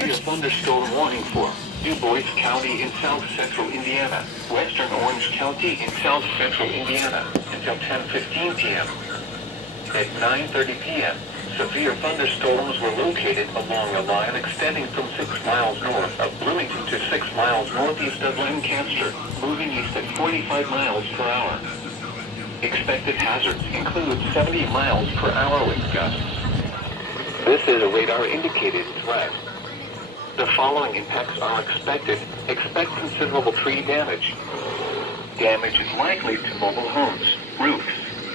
severe thunderstorm warning for Du Bois County in south-central Indiana, western Orange County in south-central Indiana, until 10:15 p.m. At 9:30 p.m., severe thunderstorms were located along a line extending from 6 miles north of Bloomington to 6 miles northeast of Lancaster, moving east at 45 miles per hour. Expected hazards include 70 miles per hour wind gusts. This is a radar-indicated threat. The following impacts are expected. Expect considerable tree damage. Damage is likely to mobile homes, roofs,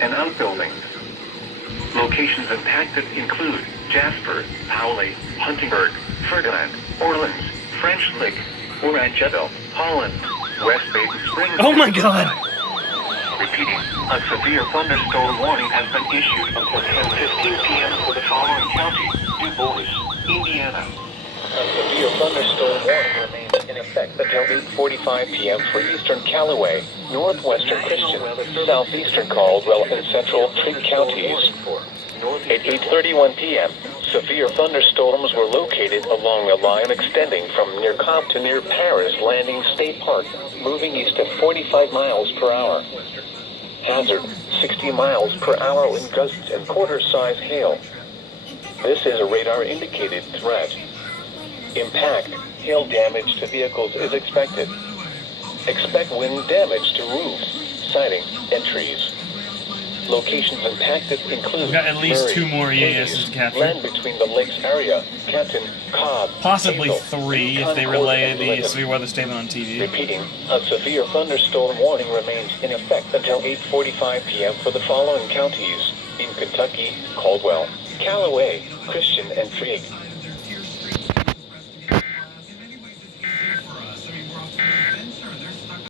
and outbuildings. Locations impacted include Jasper, Powley, Huntingburg, Ferdinand, Orleans, French Lick, Orangeto, Holland, West Baden Springs. Oh my God! Repeating, a severe thunderstorm warning has been issued until 10:15 p.m. for the following counties: Du Bois, Indiana. A severe thunderstorm warning remains in effect until 8:45 p.m. for eastern Callaway, northwestern Christian, southeastern Caldwell, and central Trigg counties. At 8:31 p.m., severe thunderstorms were located along a line extending from near Cobb to near Paris Landing State Park, moving east at 45 miles per hour. Hazard, 60 miles per hour wind gusts and quarter-size hail. This is a radar-indicated threat. Impact, hail damage to vehicles is expected. Expect wind damage to roofs, siding, and trees. Locations impacted include We've got at least Murray, 2 more EASs to capture. land between the lakes area, Canton, Cobb, Possibly Hazel, 3 if they Concord, relay and the Linden. severe weather statement on TV. Repeating, a severe thunderstorm warning remains in effect until 8:45 p.m. for the following counties: in Kentucky, Caldwell, Callaway, Christian, and Trigg.